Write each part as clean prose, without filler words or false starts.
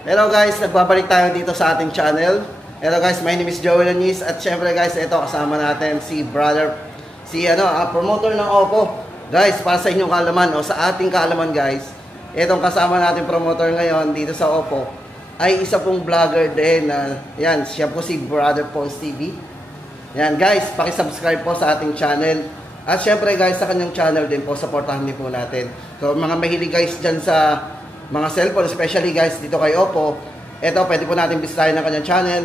Hello guys, nagbabalik tayo dito sa ating channel. Hello guys, my name is Joel Anis at syempre guys, ito kasama natin si promoter ng Oppo. Guys, para sa inyong kaalaman o sa ating kaalaman guys, itong kasama natin promotor ngayon dito sa Oppo ay isa pong vlogger din. Yan, siya po si Brother Phones TV. Yan guys, paki-subscribe po sa ating channel. At syempre guys, sa kanyang channel din po, supportahan din po natin. So mga mahilig guys dyan sa mga cellphone, especially guys dito kay Oppo, eto pwede po natin bisitahin ng kanyang channel,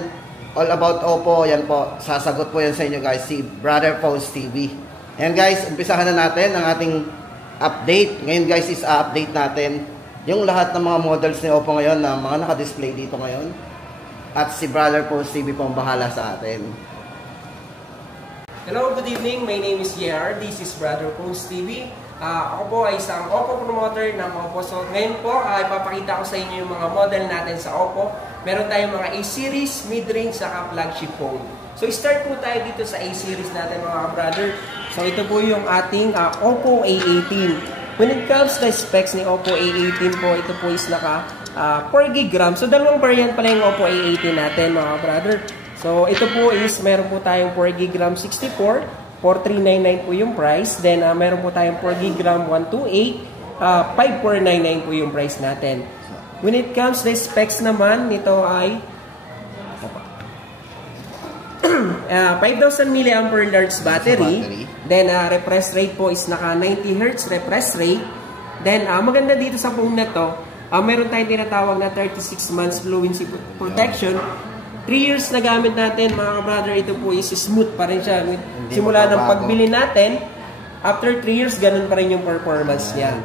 all about Oppo. Yan po, sasagot po yan sa inyo guys, si Brother Phones TV. Yan guys, umpisahan na natin ang ating update. Ngayon guys is update natin yung lahat ng mga models ni Oppo ngayon na mga naka-display dito ngayon. At si Brother Phones TV po ang bahala sa atin. Hello, good evening. My name is JR. This is Brother Phones TV. Ako po ay isang Oppo promoter ng Oppo. So ngayon po ay papakita ko sa inyo yung mga model natin sa Oppo. Meron tayong mga A-series, mid-range, saka flagship phone. So start po tayo dito sa A-series natin mga brother. So ito po yung ating Oppo A18. When it comes to specs ni Oppo A18 po, ito po is naka 4GB RAM. So dalawang variant pala yung Oppo A18 natin mga brother. So ito po is meron po tayong 4GB RAM 64. 4399 po yung price. Then, meron po tayong 4GB RAM 128. 5499 po yung price natin. When it comes to specs naman, nito ay 5,000 mAh battery. Then, refresh rate po is naka 90Hz refresh rate. Then, maganda dito sa phone na to, meron tayong tinatawag na 36 months fluency protection. 3 years na gamit natin mga brother, ito po is smooth pa rin siya. Simula ng pagbili natin, after 3 years, ganun pa rin yung performance niya.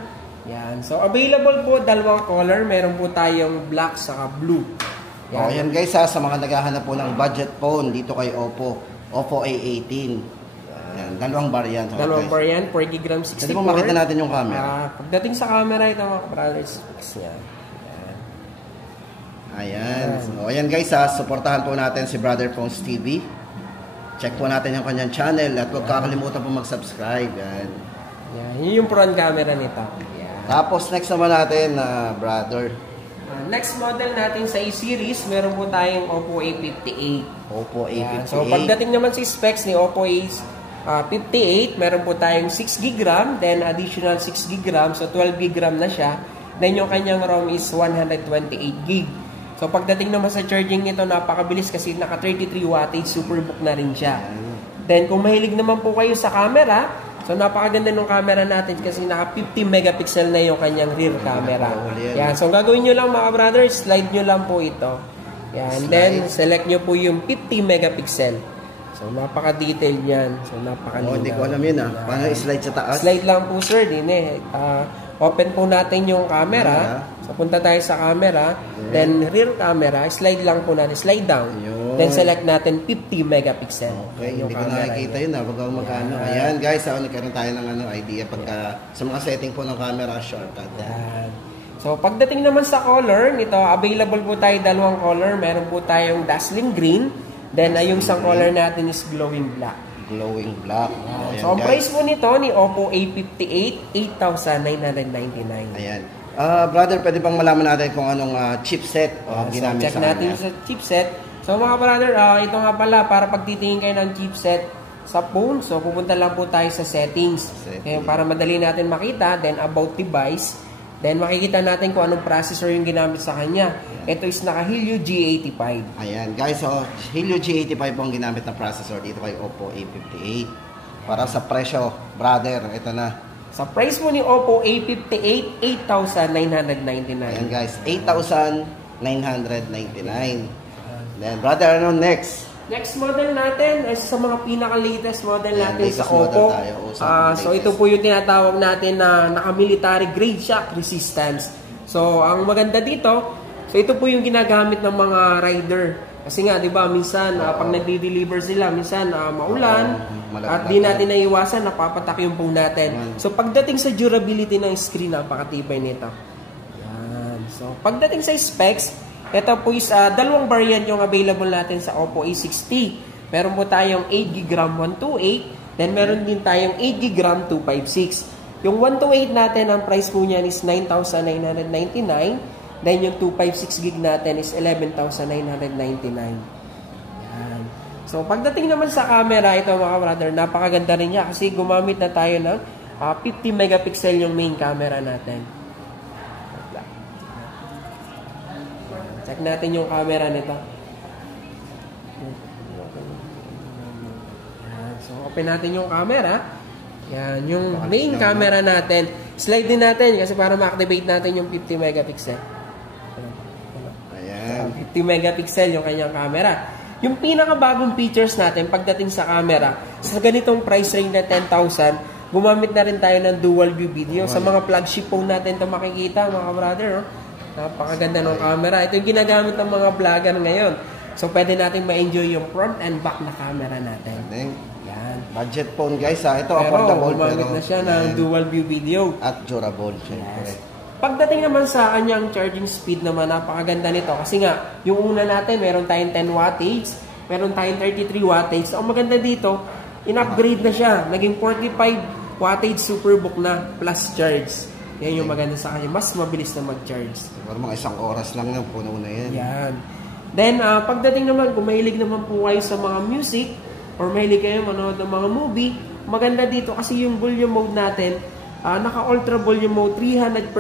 Yan. So, available po, dalawang color. Meron po tayong black saka blue. Yan. Yan guys sa mga naghahanap po ng budget phone dito kay Oppo. Oppo A18. Yan, dalawang variant. Dalawang variant, 4GB RAM 64. Pwede mo makita natin yung camera. Pagdating sa camera, ito mga brothers. Yan. Ayan. So, ayan guys suportahan po natin si Brother Phones TV. Check po natin yung kanyang channel at huwag kakalimutan po mag-subscribe. Yan. Yan. Yun yung front camera nito. Yan. Tapos next naman natin brother. Next model natin sa A-series, meron po tayong Oppo A58. Oppo A58. So pagdating naman sa specs ni Oppo A58, meron po tayong 6GB RAM, then additional 6GB RAM, so 12GB RAM na siya. Then yung kanyang ROM is 128GB. So pagdating naman sa charging nito, napakabilis kasi naka 33 wattage, superbook na rin siya. Then kung mahilig naman po kayo sa camera, so napakaganda ng camera natin kasi naka 50 megapixel na yung kanyang rear camera. Yan. So gagawin nyo lang mga brother, slide nyo lang po ito. Yan. Then select nyo po yung 50 megapixel. So napaka-detail yan. So napaka-linaw. Hindi ko alam yun Paano slide sa taas? Slide lang po sir, din open po natin yung camera. So punta tayo sa camera, then rear camera, slide lang po natin, slide down. Then select natin 50 megapixel. Okay, hindi ko nakikita yun wag ako magkano. Ayan guys, nagkaroon tayo ng idea pagka sa mga setting po ng camera shortcut. Yan. So pagdating naman sa color nito, available po tayo dalawang color. Meron po tayong dazzling green, then yung isang color natin is glowing black. Glowing black. Ayan, so ang price po nito ni Oppo A58, 8,999. Ayan. Brother, pwede bang malaman natin kung anong chipset ginamit check natin sa chipset. So mga brother, ito nga pala, para pagtitingin kayo ng chipset sa phone, so pupunta lang po tayo sa settings. Okay, para madali natin makita, then about device, then makikita natin kung anong processor yung ginamit sa kanya. Ito is naka Helio G85. Ayan guys, so Helio G85 po ang ginamit na processor dito kay Oppo A58. Para sa presyo, brother, ito na. Sa price mo ni Oppo A58, 8,999. Ayan guys, 8,999. Then brother, ano next? Next model natin ay sa mga pinaka-latest model natin sa Oppo. So ito po yung tinatawag natin na naka-military grade shock resistance. So ang maganda dito, so ito po yung ginagamit ng mga rider. Kasi nga, di ba, minsan pag nagde-deliver sila, minsan maulan at di natin naiwasan, napapatak yung phone natin. So pagdating sa durability ng screen, napakatibay nito. Yan. So pagdating sa specs, ito po is dalawang variant yung available natin sa Oppo A60. Meron po tayong 8GB RAM 128, then meron din tayong 8GB RAM 256. Yung 128 natin, ang price po niyan is 9,999. Then yung 256 gig natin is 11,999. Yan. So pagdating naman sa camera, ito mga brother, napakaganda rin niya kasi gumamit na tayo ng 50 megapixel yung main camera natin. Check natin yung camera nito. Yan. So open natin yung camera. Yan, yung main camera natin. Slide din natin kasi para ma-activate natin yung 50 megapixel. Ayan. 50 megapixel yung kanyang camera. Yung pinakabagong features natin pagdating sa camera, sa ganitong price range na 10,000, gumamit na rin tayo ng dual view video. Sa mga flagship phone natin ito makikita, mga brother. Oh. Napakaganda ng camera. Ito yung ginagamit ng mga vlogger ngayon. So, pwede natin ma-enjoy yung front and back na camera natin. Yan. Budget phone guys ha. Ito Pero, affordable. gumamit na siya ng dual view video. At durable. Yes. Pagdating naman sa kanyang charging speed naman, napakaganda nito. Kasi nga, yung una natin, meron tayong 10 wattage, meron tayong 33 wattage. So, ang maganda dito, in-upgrade na siya. Naging 45 wattage Superbook na plus charge. Yan yung maganda sa kanya. Mas mabilis na mag-charge. Siguro mga 1 oras lang yung puno na yan. Yan. Then, pagdating naman, kung mahilig naman po kayo sa mga music or mahilig kayo manood ng mga movie, maganda dito kasi yung volume mode natin, naka-ultra volume mode 300%.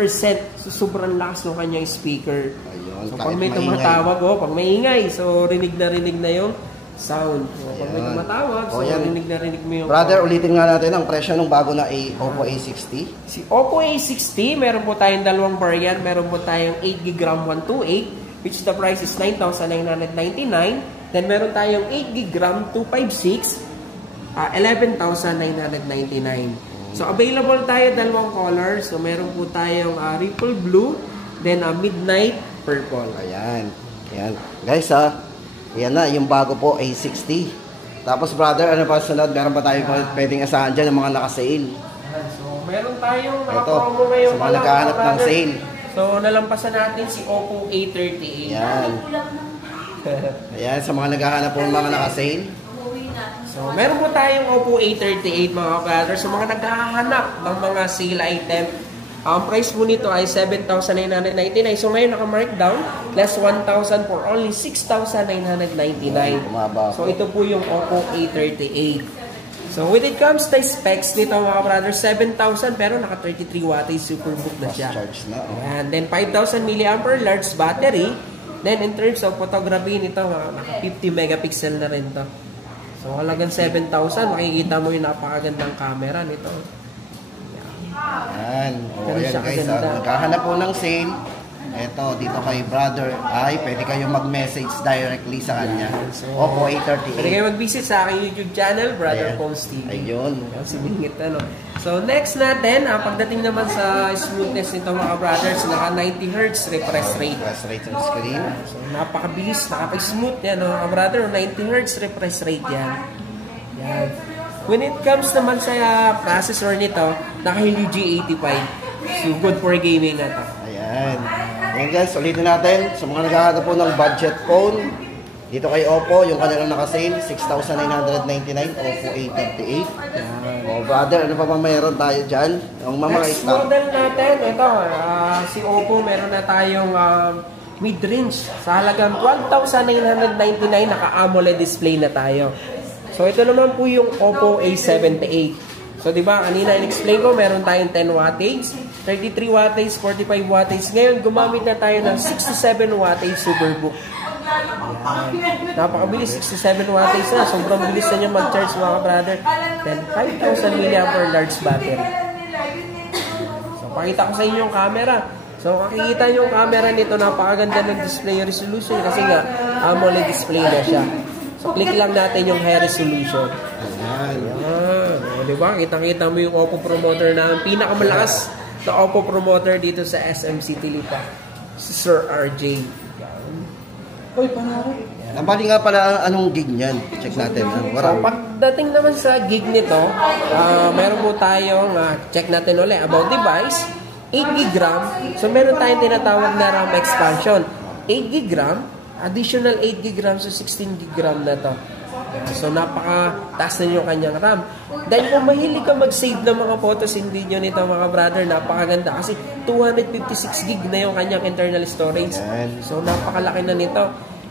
So, sobrang lakas ng kanyang speaker. Ayun, so, pag may tumatawag, pag maingay, so rinig na yung sound. So, pag may tumatawag, so rinig mo yung brother, ulitin nga natin ang presyo ng bago na Oppo A60. Si Oppo A60, meron po tayong dalawang variant. Meron po tayong 8GB RAM 128, which the price is 9,999. Then meron tayong 8GB RAM 256, 11,999. So available tayo dalawang colors. So meron po tayong Ripple Blue, then Midnight Purple. Ayan. Ayan. Guys yan na, yung bago po, A60. Tapos brother, ano pa sunod? Meron pa tayo pwedeng asahan dyan ng mga naka-sale. So, meron tayong naka-promo ngayon. Sa mga naghahanap ng sale. So, nalampasan natin si Oppo A38. Ayan. Ayan, sa mga naghahanap po ng mga naka-sale. So, meron po tayong Oppo A38 mga brother. Sa mga naghahanap ng mga sale item, ang price po nito ay 7,999. So ngayon naka-markdown, less 1,000 for only 6,999. So ito po yung Oppo A38. So when it comes to specs nito mga brother, 7,000 pero naka 33 wattage Superbook na siya. And then 5,000 mAh large battery. Then in terms of photography nito, naka 50 megapixel na rin to. So halagang 7,000, makikita mo yung napakagandang camera nito. Yan. O yan guys, naghahanap po ng sale. Eto, dito kay brother ay pwede kayo mag-message directly sa kanya. So, Oppo A38. Pwede kayo mag-visit sa aking YouTube channel, Brother Phones TV. Ayun. Sibingit ano. So next natin, pagdating naman sa smoothness nito mga brothers, naka 90Hz refresh rate. Refresh rate ng screen. So napakabilis, nakapag-smooth yan mga brother, 90Hz refresh rate yan. Yan. When it comes naman sa processor nito, naka-Helio G85. So, good for gaming na to. Ayan. Ayan guys, ulitin natin. Sa mga naghahanap po ng budget phone, dito kay Oppo, yung kanilang naka-sale, 6,999, Oppo A38. O brother, ano pa ba mayroon tayo dyan? Ang mga next model natin, ito, si Oppo, meron na tayong mid-range. Sa halagang 12,999, naka-AMOLED display na tayo. So, ito naman po yung Oppo A78. So, di ba, kanina in-explain ko, meron tayong 10 wattage, 33 wattage, 45 wattage. Ngayon, gumamit na tayo ng 67 wattage Superbook. Ayan. Napakabilis, 67 wattage na. Sobrang bilis na niya mag-charge mga brother. Then, 5,000 mAh large battery. So, pakita ko sa inyo yung camera. So, makikita nyo yung camera nito, napakaganda ng display resolution kasi nga, AMOLED display na siya. So, click lang natin yung high resolution. Ayan. Diba? Kitang-kita mo yung Oppo promoter na pinakamalakas na Oppo promoter dito sa SM City Lipa. Si Sir RJ. Uy, panaro. Nabali nga pala anong gig niyan. Check natin. So, pagdating naman sa gig nito, meron po tayong, check natin ulit, about device, 8GB RAM. So, meron tayong tinatawag na RAM expansion. 8GB RAM, additional 8GB RAM, so 16GB RAM na to. So, napaka-taas na yung kanyang RAM. Dahil kung mahilig ka mag-save ng mga photos in video nito mga brother, napakaganda. Kasi 256 gig na yung kanyang internal storage. So, napakalaki na nito.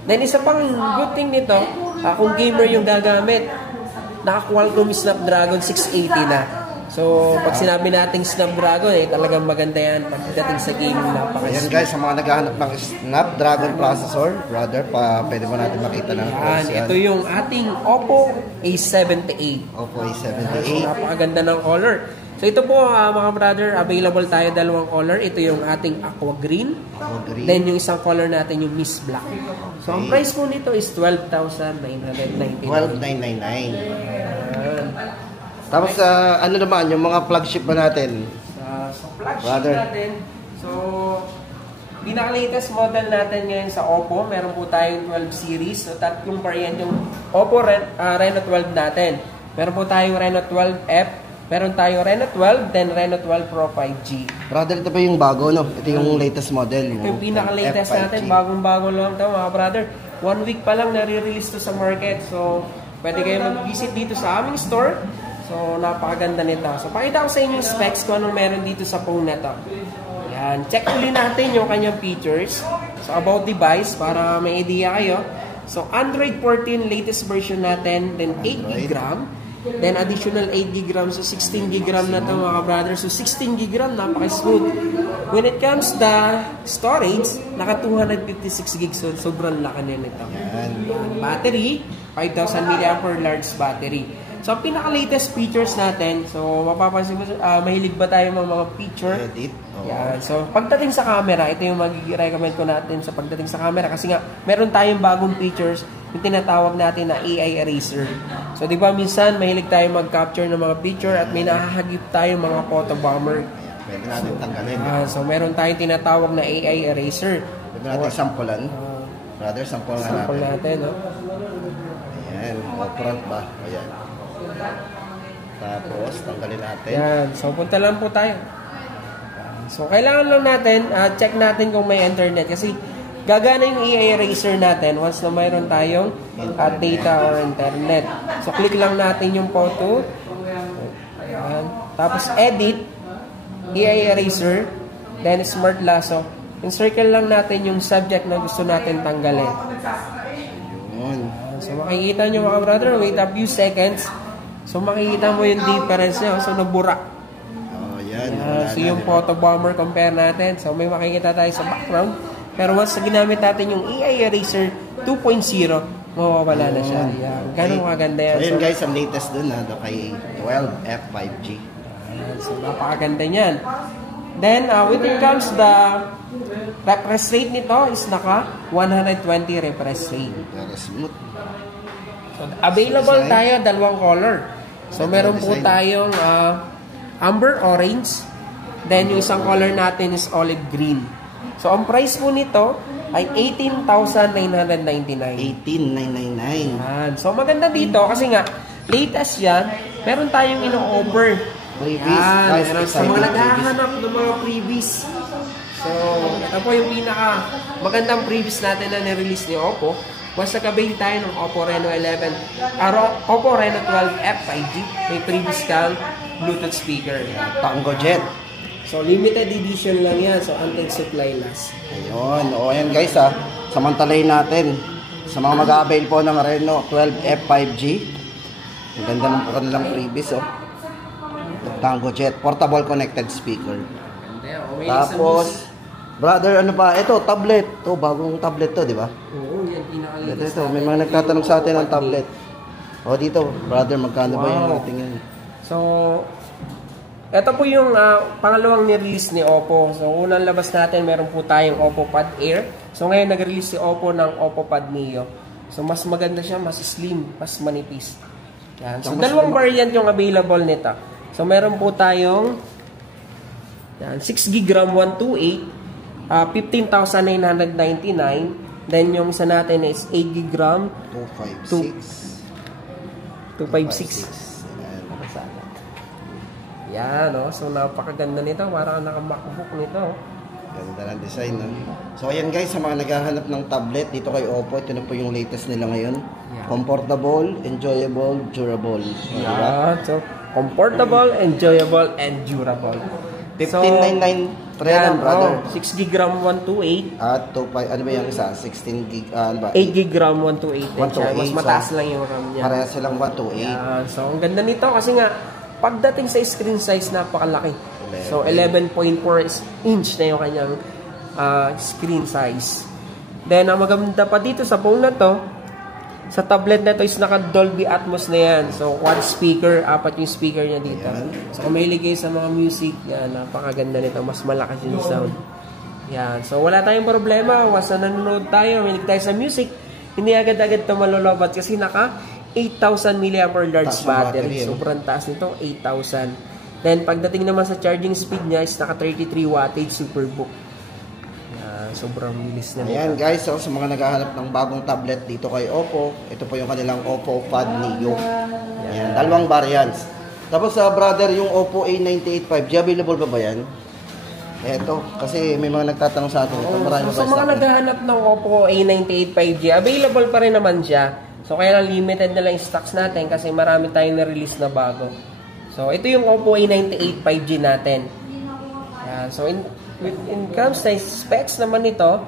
Then, isa pang good thing nito, kung gamer yung gagamit, naka-Qualcomm Snapdragon 680 na. So, pag sinabi nating Snapdragon, talagang maganda yan pagdating sa gaming, napaka-smooth. Ayan guys, sa mga naghahanap ng Snapdragon processor, brother, pwede mo natin makita na. Ito yung ating Oppo A78. Oppo A78. So, napakaganda ng color. So, ito po mga brother, available tayo dalawang color. Ito yung ating Aqua Green. Then, yung isang color natin yung Miss Black. So, ang price po nito is 12,999. 12,999. Tapos, ano naman, yung mga flagship ba natin? Sa flagship natin, so, pinaka-latest model natin ngayon sa Oppo, meron po tayong 12 series. So, tatlong variant yung Oppo Reno 12 natin. Meron po tayong Reno 12F, meron tayong Reno 12, then Reno 12 Pro 5G. Brother, ito pa yung bago, no? Ito yung latest model. Ito yung pinaka-latest natin, bagong-bago lang ito, mga brother. 1 week pa lang nare-release to sa market. So, pwede kayo mag-visit dito sa aming store. So, napakaganda nito. So, pakita ko sa inyo yung specs kung anong meron dito sa phone na to. Yan. Check ulit natin yung kanyang features. So, about device, para may idea kayo. So, Android 14 latest version natin, then 8GB RAM. Then, additional 8GB RAM. So, 16GB RAM na to mga brother. So, 16GB RAM, napaka-smooth. When it comes the storage, naka 256GB. So, sobrang laki na nito. Battery, 5,000 mAh large battery. So, pinaka-latest features natin, so, mapapansin mo, mahilig ba tayo mga feature? Edit. Yan. So, pagdating sa camera, ito yung mag-recommend ko natin sa pagdating sa camera kasi nga, meron tayong bagong features, yung tinatawag natin na AI eraser. So, di ba, minsan, mahilig tayo mag-capture ng mga picture at may nahahagip tayo mga photo bomber. Pwede natin tanggalin. So, meron tayong tinatawag na AI eraser. Pwede natin sampulan. Brother, sample natin. No? Ayan, front ba? Ayan. Tapos, tanggalin natin. Yan. So, punta lang po tayo. So, kailangan lang natin, check natin kung may internet. Kasi, gagana yung AI eraser natin once na mayroon tayong data or internet. So, click lang natin yung photo. Ayan. Tapos, edit. AI eraser. Then, smart lasso. In-circle lang natin yung subject na gusto natin tanggalin. Yun. So, makikita nyo mga brother, wait a few seconds. So, makikita mo yung difference niya. So, nabura. Yan. So, yung photo bomber compare natin. So, may makikita tayo sa background. Pero once na ginamit natin yung AI eraser 2.0, mawawala na siya. Yan. Ganun maganda yan. So, yun guys, ang latest dun kay 12F 5G. So, napakaganda niyan. Then, when it comes the refresh rate nito is naka 120 refresh rate. Very smooth. So, available tayo dalawang color. So, meron po tayong amber orange. Then, yung isang color natin is olive green. So, ang price po nito ay 18,999. 18,999. So, maganda dito kasi nga, latest yan, meron tayong ino-offer. Freebies. Sa mga naghahanap ng mga freebies. So, ito po yung pinaka magandang freebies natin na nirelease ni Oppo. Once nag-avail tayo ng Oppo Reno 11, Oppo Reno 12F 5G, may freebies kang Bluetooth speaker. Tango Jet. So, limited edition lang yan. So, until supply last. Ayun. O, ayan guys samantalayin natin. Sa mga mag-avail po ng Reno 12F 5G. Ang ganda ng kanilang freebies, Tango Jet. Portable connected speaker. Tapos, brother, ano pa? Ito, tablet. Ito, bagong tablet to, di ba? Oo, yan pinaka-latest. Ito, may mga nagtatanong sa atin ng tablet. O, dito, brother, magkano ba yung ating yan? So, ito po yung pangalawang ni-release ni Oppo. So, unang labas natin, meron po tayong Oppo Pad Air. So, ngayon nag-release si Oppo ng Oppo Pad Neo. So, mas maganda siya, mas slim, mas manipis. Yan. So, dalawang variant yung available nito. So, meron po tayong 6GB RAM 128, 15,999. Then, yung isa natin is 8GB RAM 256. Yan, so napakaganda nito. Parang naka-MacBook nito. Ganda ng design, So, ayan guys, sa mga naghahanap ng tablet dito kay Oppo, ito na po yung latest nila ngayon. Yeah. Comfortable, enjoyable, durable. Yeah, so comfortable, enjoyable, and durable. 1599 yan, brother. 6 gig RAM 128. At 25, ano ba yung isa? 16 gig, ano ba? 8 gig RAM 128. 128, Mas mataas lang yung RAM niya. Pareha silang 128. Yan. So, ang ganda nito kasi nga, pagdating sa screen size, napakalaki. So, 11.4 inch na yung kanyang screen size. Then, ang maganda pa dito sa phone na to, sa tablet na to is naka Dolby Atmos na yan. So, quad speaker, 4 yung speaker niya dito. So, kung may ligay sa mga music, yan, napakaganda nito. Mas malakas yung sound. Yan. So, wala tayong problema. Once na nanonood tayo, mahilig tayo sa music, hindi agad-agad ito malolobat kasi naka 8,000 mAh battery. Sobrang taas nito, 8,000. Then, pagdating naman sa charging speed niya is naka 33 wattage Superbook. Sobrang bilis na. Ayan guys, so, sa mga naghahanap ng bagong tablet dito kay Oppo, ito po yung kanilang Oppo Pad Neo. Ayan, dalawang variants. Tapos sa brother, yung Oppo A98 5G, available pa ba yan? Eto, kasi may mga nagtatanong sa atin. So, sa mga naghahanap ng Oppo A98 5G, available pa rin naman siya. So, kaya lang limited na lang yung stocks natin kasi marami tayong na-release na bago. So, ito yung Oppo A98 5G natin. Ayan, so, in comes sa specs naman ito,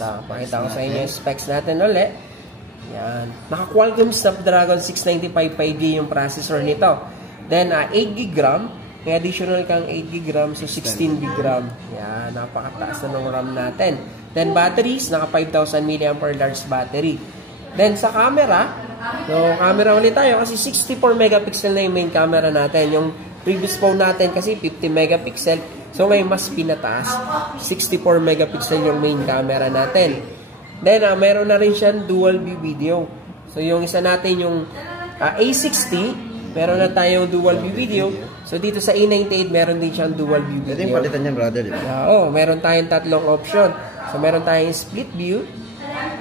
pakita ko sa inyo yung specs natin ulit. Yan. Naka-Qualcomm Snapdragon 695 5G yung processor nito. Then, 8GB RAM. May additional kang 8GB RAM, so 16GB RAM. Yan, napakataas na ng RAM natin. Then, batteries, naka 5,000 mAh battery. Then, sa camera, so, camera ulit tayo kasi 64 megapixel na yung main camera natin. Yung previous phone natin kasi 50 megapixel. So, ngayon mas pinataas. 64 megapixel yung main camera natin. Then, meron na rin siyang dual view video. So, yung isa natin yung A60, meron na tayong dual view video. So, dito sa A98, meron din siyang dual view video. Pwede yung palitan niya, brother. Oo, meron tayong tatlong option. So, meron tayong split view,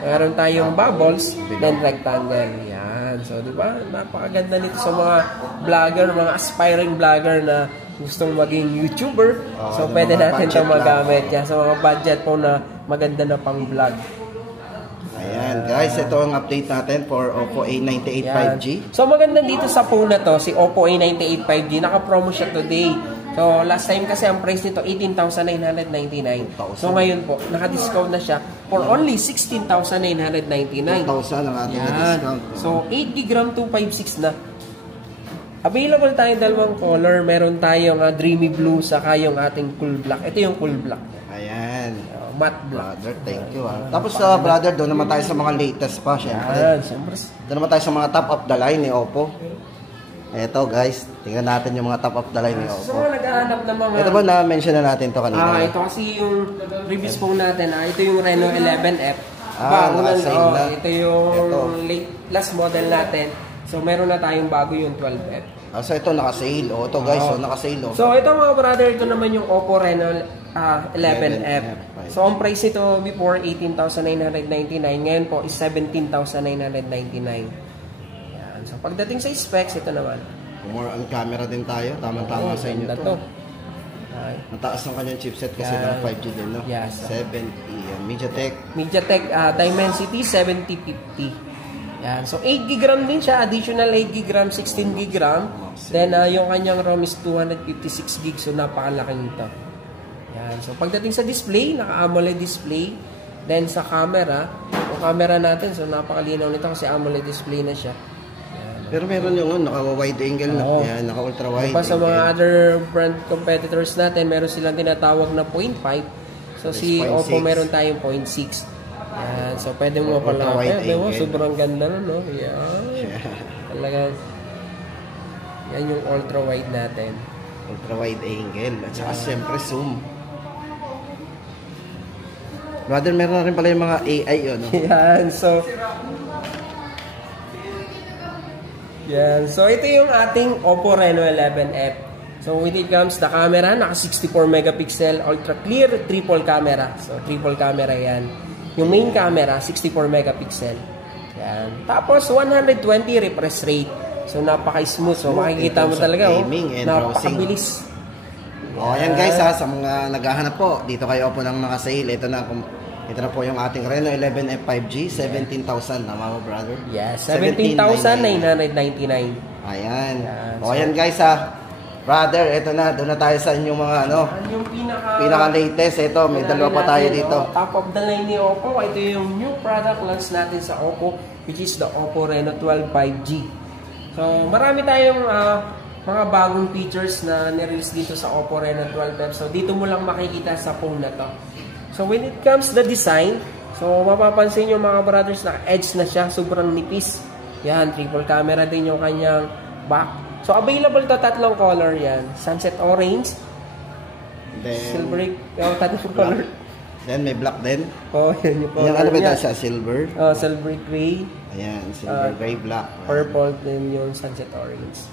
meron tayong bubbles, then rectangle. Yan. So, di ba? Napakaganda nito sa mga vlogger, mga aspiring vlogger na gustong maging YouTuber. So, pwede natin itong magamit. Yan, sa mga budget po na maganda na pang vlog. Ayan, guys. Ito ang update natin for Oppo A98 5G. So, maganda dito sa phone na to, si Oppo A98 5G. Naka-promo siya today. So, last time kasi ang price nito, 18,999. So, ngayon po, naka-discount na siya for only 16,999. 2,000 ang ating na-discount. So, 8GB RAM 256 na. Available tayong dalawang color. Meron tayong Dreamy Blue saka yung ating Cool Black. Ito yung Cool Black. Ayan. Matte Black. Brother, thank you. Tapos brother, doon naman tayo sa mga latest pa, syempre. Doon naman tayo sa mga top of the line ni Oppo. Eto guys, tingnan natin yung mga top of the line ni Oppo. So, naghahanap ng mga... Ito ba na-mention na natin to kanina? Ito kasi yung previous phone natin. Ito yung Reno 11F. Naka-sale na. Ito yung last model natin. So, meron na tayong bago yung 12F. So, ito naka-sale. Ito guys, naka-sale. So, ito mga brother, ito naman yung Oppo Reno 11F. So, ang price ito before 18,999. Ngayon po is 17,999. Yan. So, pagdating sa specs, ito naman. More on camera din tayo. Tama-tama sa inyo to. Mataas ng kanyang chipset kasi ng 5G din, no? Yes. 70. MediaTek Dimensity 7050. Yan. So, 8GB RAM din siya. Additional 8GB RAM, 16GB RAM. Then, yung kanyang ROM is 256GB. So, napakalaki nito. Yan. So, pagdating sa display, naka-AMOLED display. Then, sa camera, yung camera natin, so, napakalinaw nito kasi AMOLED display na siya. Yan. Pero meron yung naka-wide angle na. Yan, naka-ultra-wide angle. Sa mga other brand competitors natin, meron silang tinatawag na 0.5. So, si Oppo meron tayong 0.6. Yan. So, pwede mo pala. Sobrang ganda na, no? Yan. Talagang, yan yung ultra-wide natin. Ultra-wide angle. At saka, siyempre, zoom. Brother, meron na rin pala yung mga AI, no? Yan. So, ito yung ating Oppo Reno 11F. So, when it comes to camera, naka 64 megapixel, ultra clear, triple camera. So, triple camera yan. Yung main camera, 64 megapixel. Yan. Tapos, 120 refresh rate. So, napaka-smooth. So, makikita mo talaga, napaka-bilis. Ayan guys, sa mga naghahanap po, dito kayo po ng naka-sale. Ito na po yung ating Reno 11F 5G, 17,000. Tama mo, brother? Yes, 17,999. Ayan. Ayan guys, Brother, eto na. Doon na tayo sa inyong mga ano. Yung pinaka-latest. Ito, may dalawa pa tayo dito. Top of the line ni Oppo. Ito yung new product launch natin sa Oppo, which is the Oppo Reno 12 5G. So, marami tayong mga bagong features na nirelease dito sa Oppo Reno 12 5. So, dito mo lang makikita sa phone na to. So, when it comes to the design, so, mapapansin nyo mga brothers na edge na siya. Sobrang nipis. Yan, triple camera din yung kanyang back. So, available to tatlong color yan. Sunset orange, Then, silver, tatlong color. Then, may black din. Oh, yan yung color. Yung ano ba niya. ito siya? Silver? Silver gray. Ayan, silver, gray, black. Purple din yung sunset orange.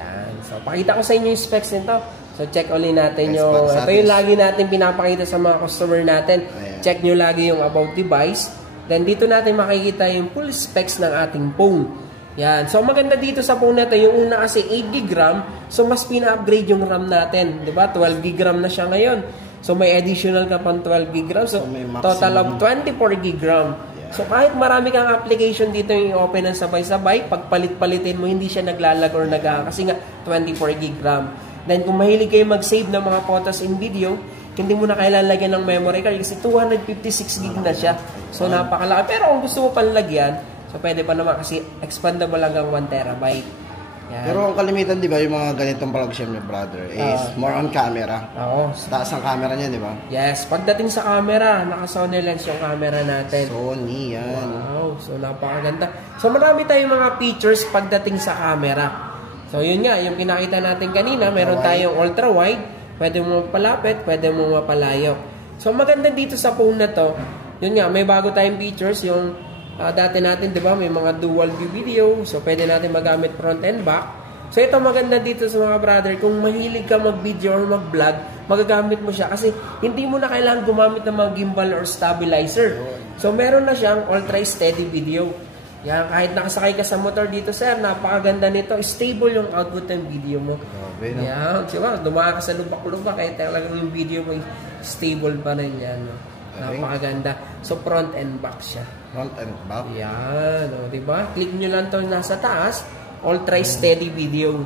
Yan. So, pakita ko sa inyo yung specs nito. So, check ulit natin yung... Ito yung lagi natin pinapakita sa mga customer natin. Ayan. Check nyo lagi yung about device. Then, dito natin makikita yung full specs ng ating phone. Yan. So, maganda dito sa phone natin, yung una kasi 8GB RAM, so mas pina-upgrade yung RAM natin. Diba? 12GB RAM na siya ngayon. So, may additional ka pang 12GB RAM. So, total of 24GB RAM. Yeah. So, kahit marami kang application dito yung open ng sabay-sabay, pag palit-palitin mo, hindi siya naglalag or kasi nga 24GB RAM. Then, kung mahilig kayo mag-save ng mga photos and video, hindi mo na kailangan lagyan ng memory card kasi 256GB na siya. So, napakalaki. Pero kung gusto mo pang lagyan, so, pwede pa naman kasi expandable hanggang 1TB. Yan. Pero ang kalimitan, di ba, yung mga ganitong flagship niya, brother, is more on camera. Oo. Taas ang camera niya, di ba? Yes. Pagdating sa camera, naka-Sony lens yung camera natin. Sony, yan. Wow. So, napakaganda. So, marami tayong mga features pagdating sa camera. So, yun nga, yung pinakita natin kanina, meron tayong ultra-wide. Pwede mo mapalapit, pwede mo mapalayo. So, maganda dito sa phone na to, yun nga, may bago tayong features, yung dati natin, di ba, may mga dual view video. So, pwede natin magamit front and back. So, ito maganda dito sa mga brother. Kung mahilig ka mag-video or mag-vlog, magagamit mo siya. Kasi, hindi mo na kailangan gumamit ng mga gimbal or stabilizer. So, meron na siyang ultra-steady video. Yan, kahit nakasakay ka sa motor dito, sir, napakaganda nito. Stable yung output ng video mo. Yan, diba, dumaan ka sa lubak-lubak, kahit talagang yung video mo, stable pa rin yan. No? Napakaganda. So, front and back siya. Front and back? Yan, o, diba? Click nyo lang ito nasa taas. Ultra-steady video.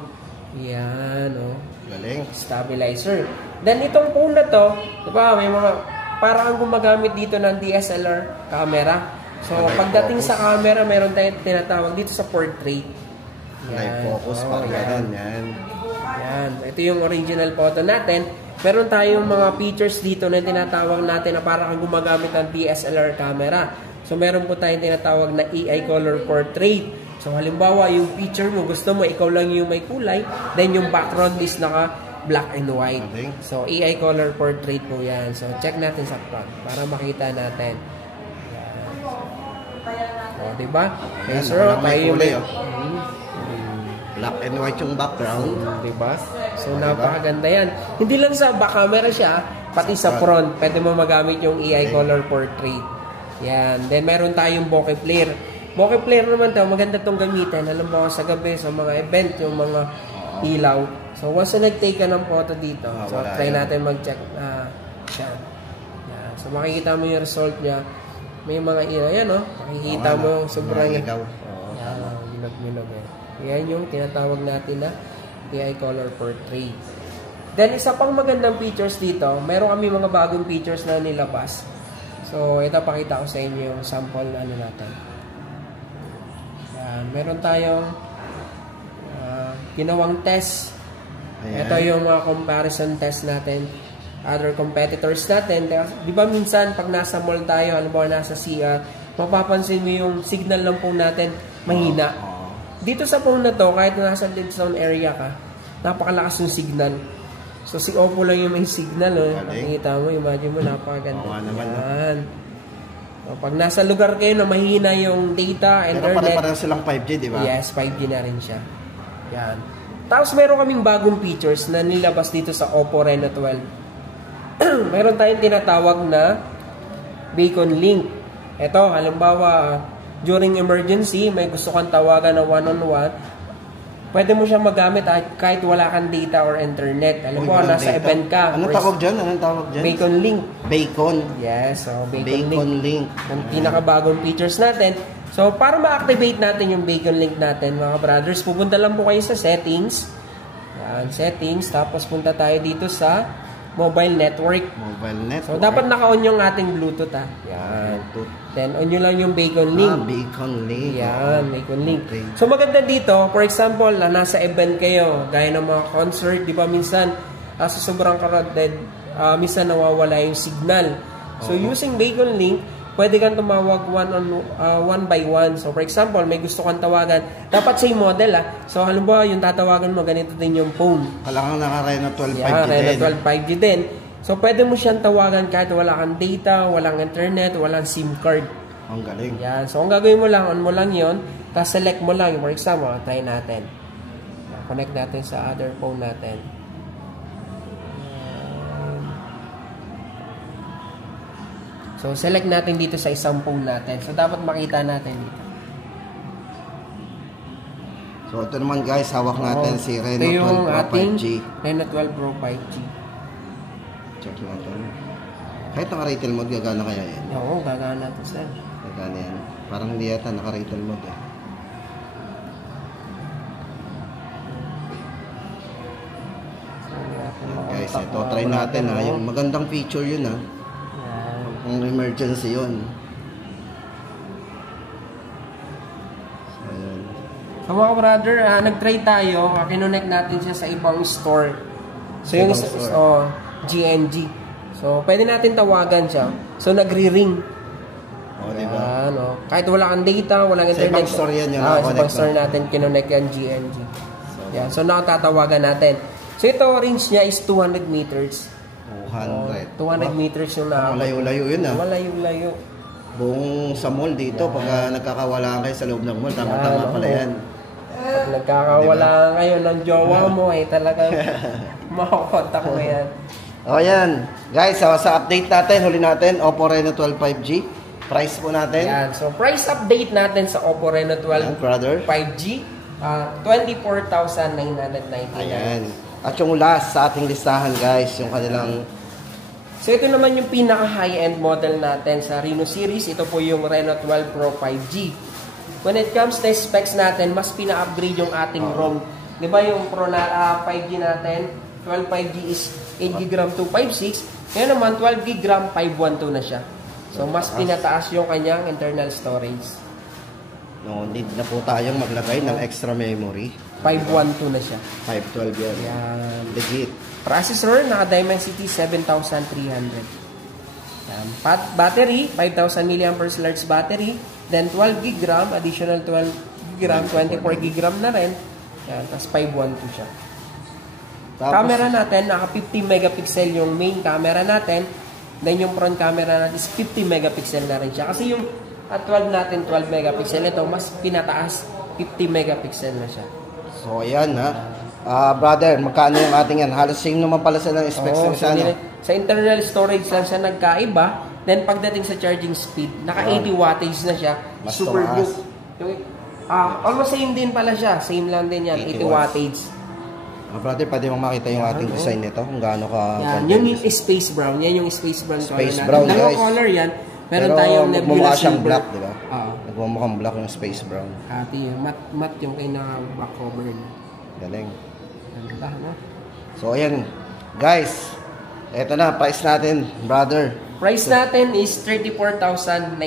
Yan, o. Galing. Stabilizer. Then, itong phone na to, diba, may mga, parang gumagamit dito ng DSLR camera. So, pagdating sa camera, meron tayong tinatawag dito sa portrait. Live focus, parang ganun, yan. Yan. Ito yung original photo natin. Meron tayong mga features dito na tinatawag natin na parang gumagamit ng DSLR camera. So, meron po tayong tinatawag na AI Color Portrait. So, halimbawa, yung picture mo, gusto mo, ikaw lang yung may kulay. Then, yung background is naka black and white. So, AI Color Portrait po yan. So, check natin sa front para makita natin. O, diba? Okay, sir, tayo yung may... Black and white yung background. Diba? So, napakaganda yan. Hindi lang sa back camera siya, pati sa front, pwede mo magamit yung AI Color Portrait. Yan. Then, meron tayong bokeh player. Bokeh player naman to, maganda tong gamitin. Alam mo, sa gabi, sa mga event, yung mga ilaw. So, once na nag-take ka ng photo dito, so, try natin mag-check. Yan. So, makikita mo yung result niya. May mga ilaw. Yan, no? Makikita mo sobrang ilaw. Yan, ilag-ilag. Yan yung tinatawag natin na AI Color Portrait. Then, isa pang magandang features dito, meron kami mga bagong features na nilabas. So, ito pakita ko sa inyo yung sample na ano natin. Yan, meron tayong ginawang test. Ayan. Ito yung mga comparison test natin. Other competitors natin. Di ba minsan, pag nasa mall tayo, halimbawa nasa CR, mapapansin mo yung signal ng phone natin mahina. Dito sa phone na to, kahit nasa dead zone area ka, napakalakas yung signal. So, si Oppo lang yung may signal. Nakikita mo, imagine mo, napakaganda. Yan. So, pag nasa lugar kayo na mahina yung data, internet. Pero pare-pareho silang 5G, di ba? Yes, 5G na rin siya. Yan. Tapos, meron kaming bagong features na nilabas dito sa Oppo Reno 12. Meron tayong tinatawag na beacon link. Ito, halimbawa, during emergency, may gusto kang tawagan na one-on-one, pwede mo siya magamit kahit wala kang data or internet. Alam mo, nasa data. Event ka. Anong tawag dyan? Anong tawag dyan? Beacon link. Bacon. Yes, so Bacon link. Ang pinakabagong features natin. So, para ma-activate natin yung Beacon link natin, mga brothers, pupunta lang po kayo sa settings. Yan, settings. Tapos punta tayo dito sa mobile network. Mobile network. So, dapat naka-on yung ating Bluetooth, ha. Yan. Bluetooth. Then, on nyo lang yung Beacon Link. Beacon Link. Yan, Beacon Link. Okay. So, maganda dito, for example, nasa event kayo, gaya ng mga concert, di ba, minsan, sa sobrang crowded, minsan nawawala yung signal. So, using Beacon Link, pwede kang tumawag one by one. So, for example, may gusto kang tawagan. Dapat same model, So, halimbawa, yung tatawagan mo, ganito din yung phone. Kailangan naka-Reno 12 5G Reno din. 12 5G din. So, pwede mo siyang tawagan kahit wala kang data, walang internet, walang SIM card. Ang galing. Yan. So, ang gagawin mo lang, on mo lang yon, tapos select mo lang. For example, try natin. Connect natin sa other phone natin. So, select natin dito sa isang phone natin. So, dapat makita natin dito. So, ito naman guys, hawak natin si Reno ito yung 12 Pro ating 5G. Reno 12 Pro 5G. Check natin. Kahit naka-retail mode, gagana kaya yan? Oo, gagana ito, sir. Gagana yan. Parang hindi yata naka-retail mode eh. Guys, ito, try natin ha. Yung magandang feature yun ha. Kung emergency yun. So, yun. So mga brother, nag-try tayo. Kinonect natin siya sa ibang store. So yung GNG. So pwede natin tawagan siya. So nagri-ring. O, diba? Kahit wala kang data, walang internet. Sa ibang store yan yung sa ibang store natin, kinonect yan GNG. So nakatatawagan natin. So ito, range niya is 200 meters. 200 meters yung malayo-layo yun malayo-layo. Buong sa mall dito, pag nagkakawalaan kayo sa loob ng mall, tama-tama pala yan. Pag nagkakawalaan kayo ng jowa mo, talagang makakontak mo yan. O yan. Guys, sa update natin, huli natin, Oppo Reno 12 5G. Price po natin. Yan. So, price update natin sa Oppo Reno 12 5G, 24,999. Ayan. At yung last sa ating listahan guys, yung kanilang... So ito naman yung pinaka high-end model natin sa Reno series. Ito po yung Reno 12 Pro 5G. When it comes to specs natin, mas pina-upgrade yung ating ROM. Di ba yung Pro 5G natin, 12 5G is 8GB RAM 256. Ngayon naman 12GB RAM 512 na siya. So mas pinataas yung kanyang internal storage. No, need na po tayong maglagay ng extra memory. 512 na siya. 512 yan. Yan. Legit. Processor, naka-Dimensity 7300. Yan. Battery, 5000 mAh large battery. Then 12GB RAM, additional 12GB RAM, 24GB RAM na rin. Yan. Tapos 512 siya. Tapos, camera natin, naka 50 megapixel yung main camera natin. Then yung front camera natin is 50 megapixel na rin siya. Kasi yung at 12 natin, 12 megapixel. Ito, mas pinataas, 50 megapixel na siya. So, ayan ha. Brother, magkano yung ating yan? Halos same naman pala sa ng specs ng isa, no? Sa internal storage lang siya nagkaiba. Then, pagdating sa charging speed, naka 80 wattage na siya. Mas super tumaas. good. Almost same din pala siya. Same lang din yan, 80 wattage. Brother, pwede mong makita yung ating design nito kung gaano ka... Yan, yun yung space brown. Yan yung space brown space color brown, natin. guys. Color yan. Meron pero tayong nebula siyang silver. black, di ba? Nagmumukhang black yung space brown. Matte yung back cover niya. Galing. Ganda, no? So, ayan. Guys, eto na, price natin, brother. Price natin is 34,999.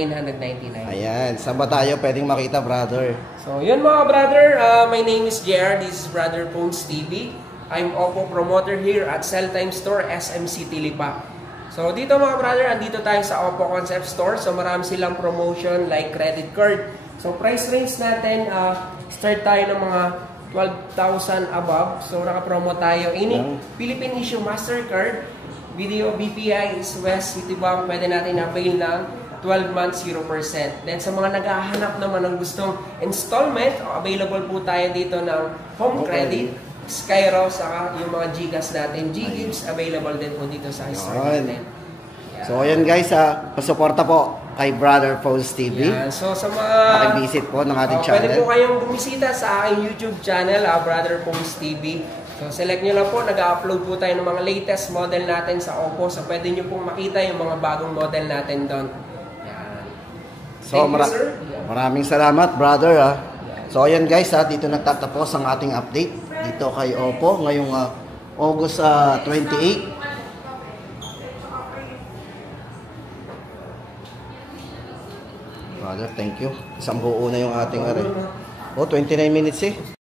Ayan. Saan ba tayo pwedeng makita, brother? So, yun mga brother. My name is JR. This is Brother Phones TV. I'm Oppo promoter here at Celltime Store, SMC Tilipa. So, dito mga brother, andito tayo sa Oppo Concept Store. So, marami silang promotion like credit card. So, price range natin, start tayo ng mga 12,000 above. So, naka-promo tayo. Ini Philippine issue MasterCard, Video BPI, East West, Citibank, pwede natin na-avail ng 12 months, 0%. Then, sa mga naghahanap naman ng gustong installment, available po tayo dito ng home credit, Skyro, saka yung mga Gcash natin. Ggives, available din po dito sa store natin. Yeah. So, ayan guys, pasuporta po kay Brother Phones TV. Yeah. So, sa mga... Makivisit po ng ating channel. Pwede po kayong bumisita sa aking YouTube channel, Brother Phones TV. So, select nyo lang po. Nag-upload po tayo ng mga latest model natin sa Oppo. So, pwede nyo pong makita yung mga bagong model natin doon. Yan. So, maraming salamat, brother. So, ayan guys, dito nagtatapos ang ating update. dito kay Oppo ngayong August 28. Brother, thank you. Isang buo na yung ating 29 minutes eh.